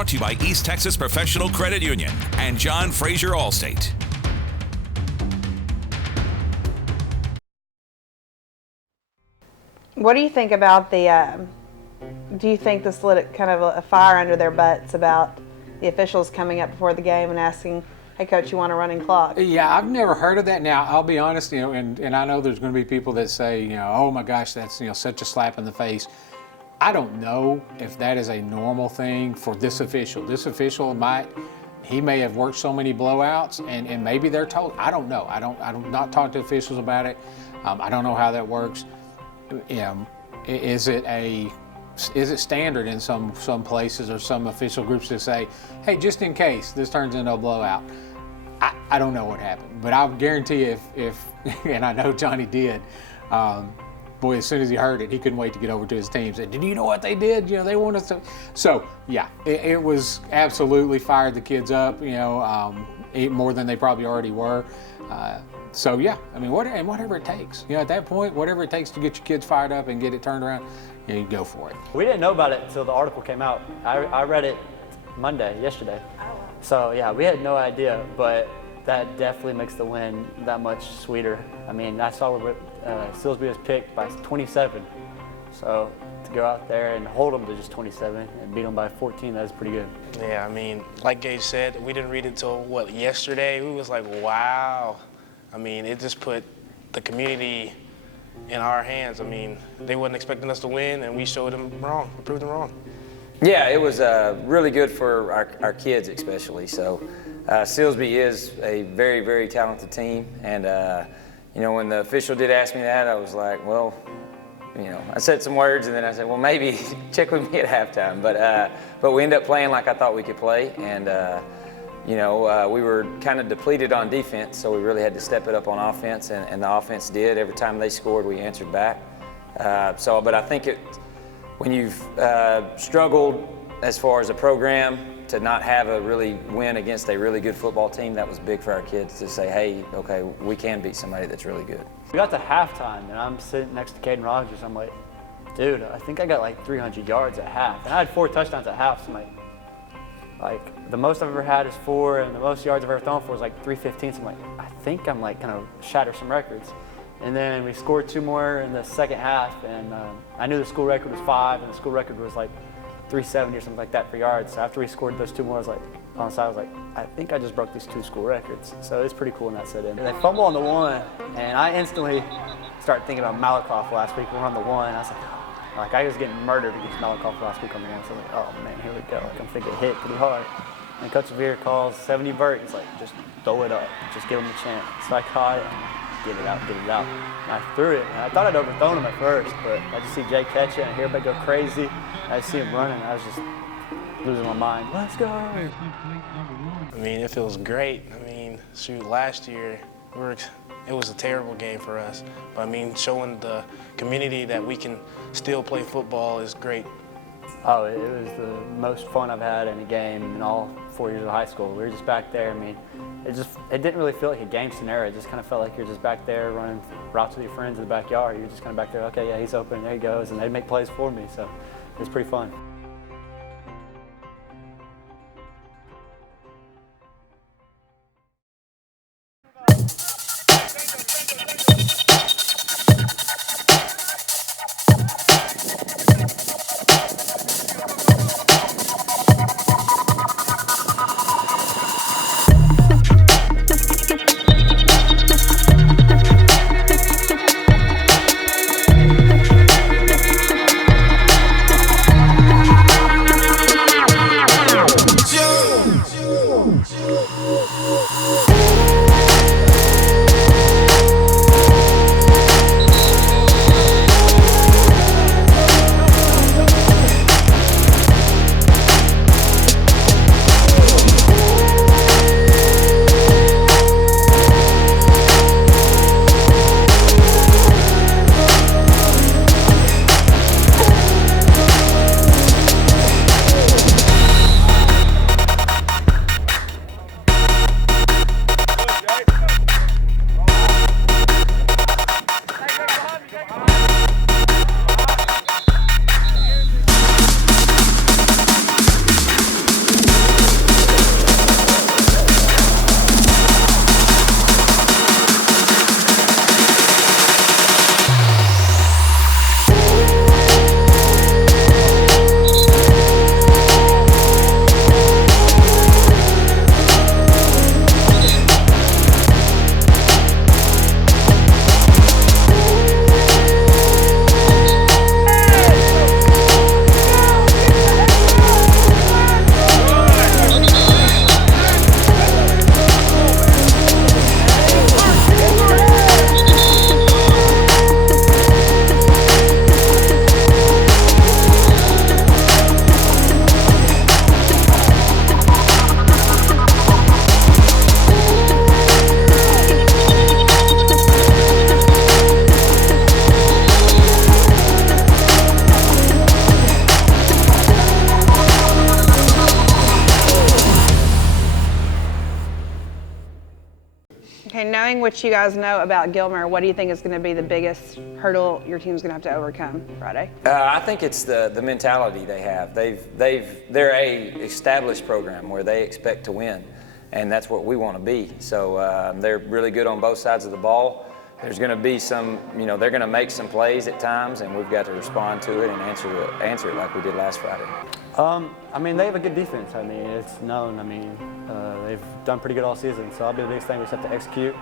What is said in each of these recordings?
brought to you by East Texas Professional Credit Union and John Fraser Allstate. What do you think about the, do you think this lit kind of a fire under their butts about the officials coming up before the game and asking, hey, coach, you want a running clock? Yeah, I've never heard of that. Now, I'll be honest, and I know there's going to be people that say, oh my gosh, that's, such a slap in the face. I don't know if that is a normal thing for this official. This official he may have worked so many blowouts, and maybe they're told. I don't know. I don't not talk to officials about it. I don't know how that works. Is it standard in some places or some official groups to say, hey, just in case this turns into a blowout? I don't know what happened, but I'll guarantee if and I know Johnny did. Boy, as soon as he heard it, he couldn't wait to get over to his team. Said, "Did you know what they did? They want us to." So yeah, it was absolutely fired the kids up. More than they probably already were. So yeah, I mean, whatever it takes. At that point, whatever it takes to get your kids fired up and get it turned around, you go for it. We didn't know about it until the article came out. I read it yesterday. So yeah, we had no idea, but that definitely makes the win that much sweeter. I mean, I saw where Silsbee was picked by 27. So to go out there and hold them to just 27 and beat them by 14, that was pretty good. Yeah, I mean, like Gage said, we didn't read it until, yesterday? We was like, wow. I mean, it just put the community in our hands. I mean, they wasn't expecting us to win, and we showed them wrong. We proved them wrong. Yeah, it was really good for our kids especially. So Silsbee is a very, very talented team. And, when the official did ask me that, I was like, well, I said some words, and then I said, well, maybe check with me at halftime. But we ended up playing like I thought we could play. And, we were kind of depleted on defense, so we really had to step it up on offense, and the offense did. Every time they scored, we answered back. But I think when you've struggled as far as a program, to not have a really win against a really good football team, that was big for our kids to say, hey, okay, we can beat somebody that's really good. We got to halftime, and I'm sitting next to Caden Rogers. I'm like, dude, I think I got like 300 yards at half. And I had 4 touchdowns at half, so I'm like the most I've ever had is 4, and the most yards I've ever thrown for was like 315. So I'm like, I think I'm like gonna shatter some records. And then we scored 2 more in the second half, and I knew the school record was 5, and the school record was like 370 or something like that for yards. So after we scored those 2 more, I was like, on the side, I was like, I think I just broke these 2 school records. So it's pretty cool when that set in. And they fumble on the 1, and I instantly started thinking about Malakoff last week. We were on the 1. I was like I was getting murdered against Malakoff last week on the game. So I was like, oh man, here we go. I'm thinking hit pretty hard. And Coach Veer calls 70 vert. He's like, just throw it up. Just give him a chance. So I caught it. Get it out. And I threw it. And I thought I'd overthrown him at first, but I just see Jay catch it, and I hear everybody go crazy. I just see him running. I was just losing my mind. Let's go. I mean, it feels great. I mean, last year, it was a terrible game for us. But I mean, showing the community that we can still play football is great. Oh, it was the most fun I've had in a game in all 4 years of high school. We were just back there. I mean, it didn't really feel like a game scenario. It just kind of felt like you're just back there running routes with your friends in the backyard. You're just kind of back there, okay, yeah, he's open, there he goes, and they'd make plays for me. So it was pretty fun. Okay, knowing what you guys know about Gilmer, what do you think is going to be the biggest hurdle your team's going to have to overcome Friday? I think it's the mentality they have. They're a established program where they expect to win, and that's what we want to be. So they're really good on both sides of the ball. There's going to be some, they're going to make some plays at times, and we've got to respond to it and answer it like we did last Friday. I mean, they have a good defense. I mean, it's known. I mean, they've done pretty good all season. So that'll be the biggest thing. We just have to execute,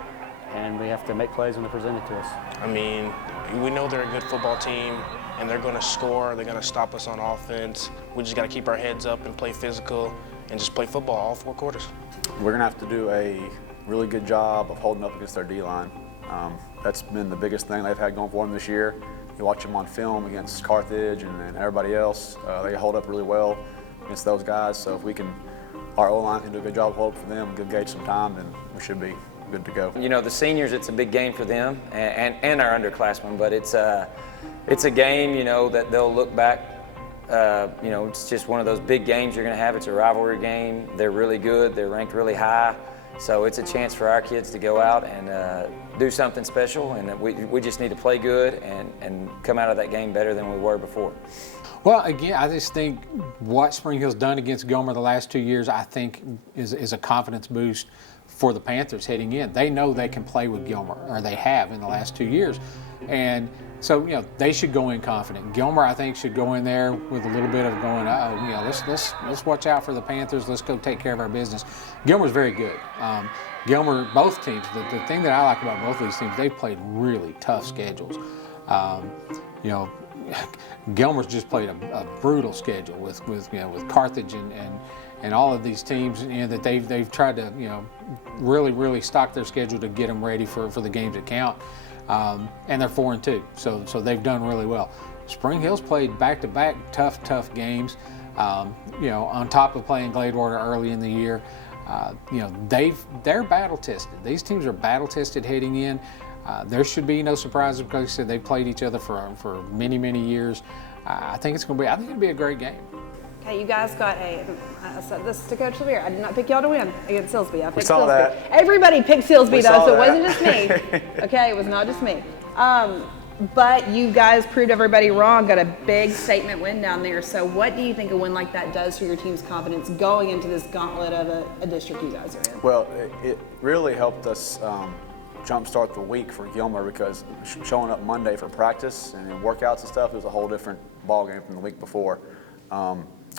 and we have to make plays when they're presented to us. I mean, we know they're a good football team, and they're going to score. They're going to stop us on offense. We just got to keep our heads up and play physical and just play football all 4 quarters. We're going to have to do a really good job of holding up against their D-line. That's been the biggest thing they've had going for them this year. You watch them on film against Carthage and everybody else, they hold up really well against those guys. So if our O-line can do a good job of holding up for them and give Gage some time, then we should be good to go. The seniors, it's a big game for them and our underclassmen, but it's a game, that they'll look back. It's just one of those big games you're going to have. It's a rivalry game. They're really good. They're ranked really high. So it's a chance for our kids to go out and do something special, and we just need to play good and come out of that game better than we were before. Well, again, I just think what Spring Hill's done against Gilmer the last 2 years, I think is a confidence boost for the Panthers heading in. They know they can play with Gilmer, or they have in the last 2 years. And so, they should go in confident. Gilmer, I think, should go in there with a little bit of going, let's watch out for the Panthers. Let's go take care of our business. Gilmer's very good. Gilmer, both teams, the thing that I like about both of these teams, they've played really tough schedules. Gilmer's just played a brutal schedule with Carthage and all of these teams, that they've tried to really stock their schedule to get them ready for the games that count. And they're 4-2, so they've done really well. Spring Hill's played back-to-back tough games. On top of playing Gladewater early in the year, they're battle tested. These teams are battle tested heading in. There should be no surprises because, like I said, they've played each other for many years. I think it'll be a great game. Okay, you guys got I said this to Coach Levere. I did not pick y'all to win against Silsbee. I picked saw Silsbee. that. Everybody picked Silsbee though, so it wasn't just me. me. Okay, it was not just me. But you guys proved everybody wrong. Got a big statement win down there. So what do you think a win like that does for your team's confidence going into this gauntlet of a district you guys are in? Well, it really helped us jumpstart the week for Gilmer because showing up Monday for practice and workouts and stuff, it was a whole different ball game from the week before.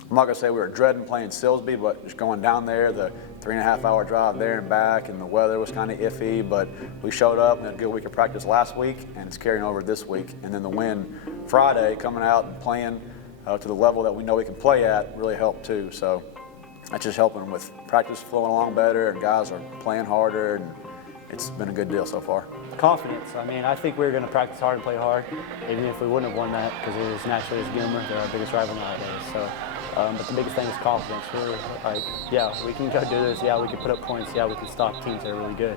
I'm not going to say we were dreading playing Silsbee, but just going down there, the 3.5-hour drive there and back, and the weather was kind of iffy, but we showed up and had a good week of practice last week, and it's carrying over this week. And then the win Friday, coming out and playing to the level that we know we can play at, really helped too. So that's just helping with practice flowing along better, and guys are playing harder, and it's been a good deal so far. Confidence. I mean, I think we were going to practice hard and play hard, even if we wouldn't have won that, because it was naturally as Gilmer. They're our biggest rival nowadays. So. But the biggest thing is confidence. We're like, we can go do this. Yeah, we can put up points. Yeah, we can stop teams that are really good.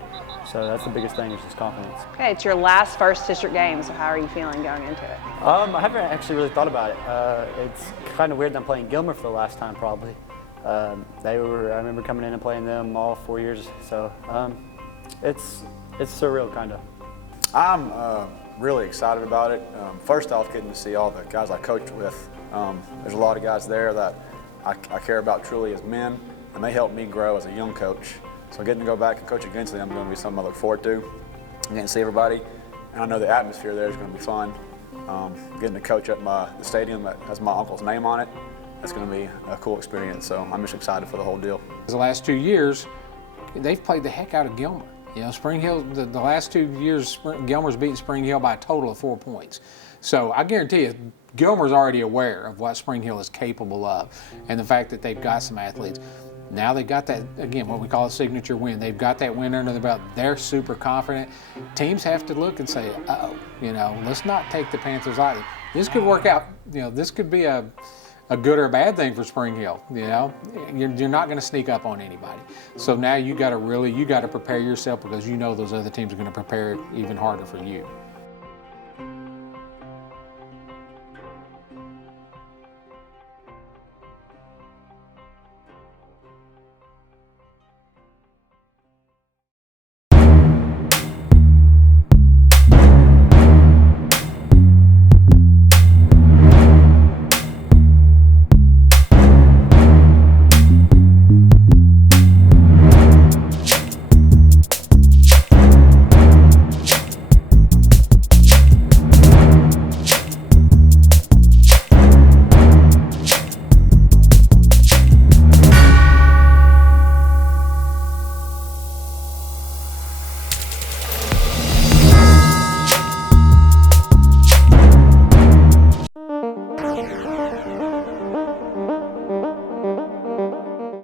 So that's the biggest thing is just confidence. Okay, it's your last first district game, so how are you feeling going into it? I haven't actually really thought about it. It's kind of weird that I'm playing Gilmer for the last time probably. I remember coming in and playing them all 4 years. So it's surreal kind of. I'm really excited about it. First off, getting to see all the guys I coached with. There's a lot of guys there that I care about truly as men, and they helped me grow as a young coach. So getting to go back and coach against them is going to be something I look forward to. Getting to see everybody, and I know the atmosphere there is going to be fun. Getting to coach at the stadium that has my uncle's name on it, that's going to be a cool experience. So I'm just excited for the whole deal. The last 2 years, they've played the heck out of Gilmer. Spring Hill, the last 2 years, Gilmer's beaten Spring Hill by a total of 4 points. So I guarantee you, Gilmer's already aware of what Spring Hill is capable of and the fact that they've got some athletes. Now they've got that, again, what we call a signature win. They've got that win under their belt. They're super confident. Teams have to look and say, let's not take the Panthers lightly. This could work out, this could be a good or a bad thing for Spring Hill. You're not going to sneak up on anybody. So now you got to prepare yourself because those other teams are going to prepare even harder for you.